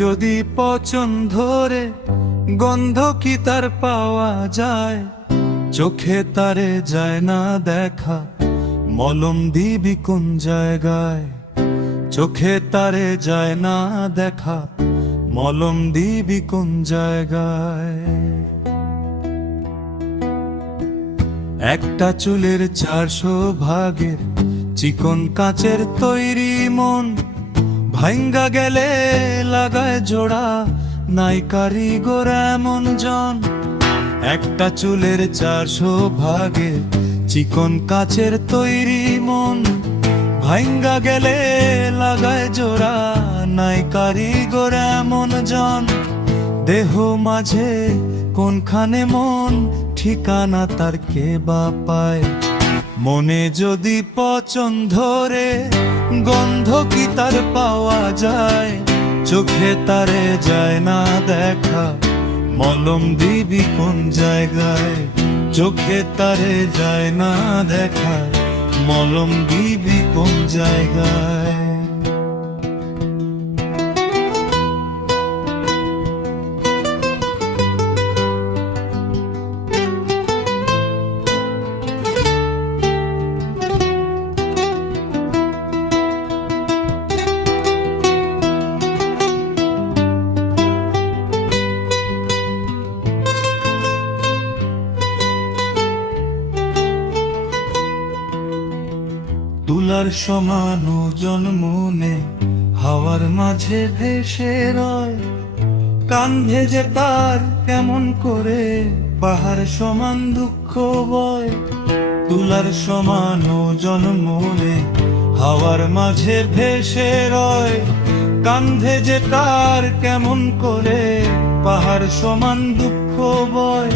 যদি পচন ধরে গন্ধ কি তার পাওয়া যায়, চোখে তারে যায় না দেখা, মলম দিবি কোন জায়গায়? চোখে তারে যায় না দেখা, মলম দিবি কোন জায়গায়? একটা চুলের 400 ভাগের চিকন কাচের তৈরি মন, ভাঙ্গা গেলে লাগায় জোড়া, নাই কারিগর এমন জন। একটা চুলের 400 ভাগে চিকন কাচের তৈরি মন, ভাঙ্গা গেলে লাগায় জোড়া, নাই কারিগর এমন জন। দেহ মাঝে কোনখানে মন, ঠিকানা তার কে বা পায়? মনে যদি পচন ধরে গন্ধ কি তার পাওয়া যায়, চোখে তারে যায় না দেখা, মলম দিবি কোন জায়গায়? চোখে তারে যায় না দেখা, মলম দিবি কোন জায়গায়? তুলার সমান ওজন মনে হাওয়ার মাঝে ভেসে রয়, কান্ধে যে তার কেমন করে পাহাড় সমান দুঃখ বয়। তুলার সমান ওজন মনে হাওয়ার মাঝে ভেসে রয়, কান্ধে যে তার কেমন করে পাহাড় সমান দুঃখ বয়।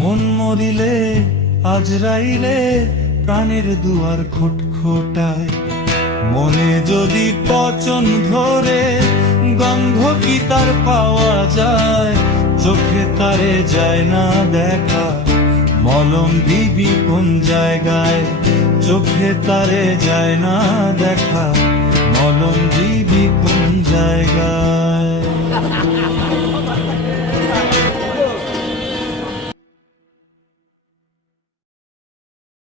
মন মরিলে আজরাইলে প্রাণের দুয়ার খটখটায়, মনে যদি পচন ধরে গন্ধ কি তার পাওয়া যায়, চোখে তারে যায় না দেখা, মলম দিবি কোন জায়গায়? চোখে তারে যায় না দেখা, মলম দিবি কোন জায়গায়?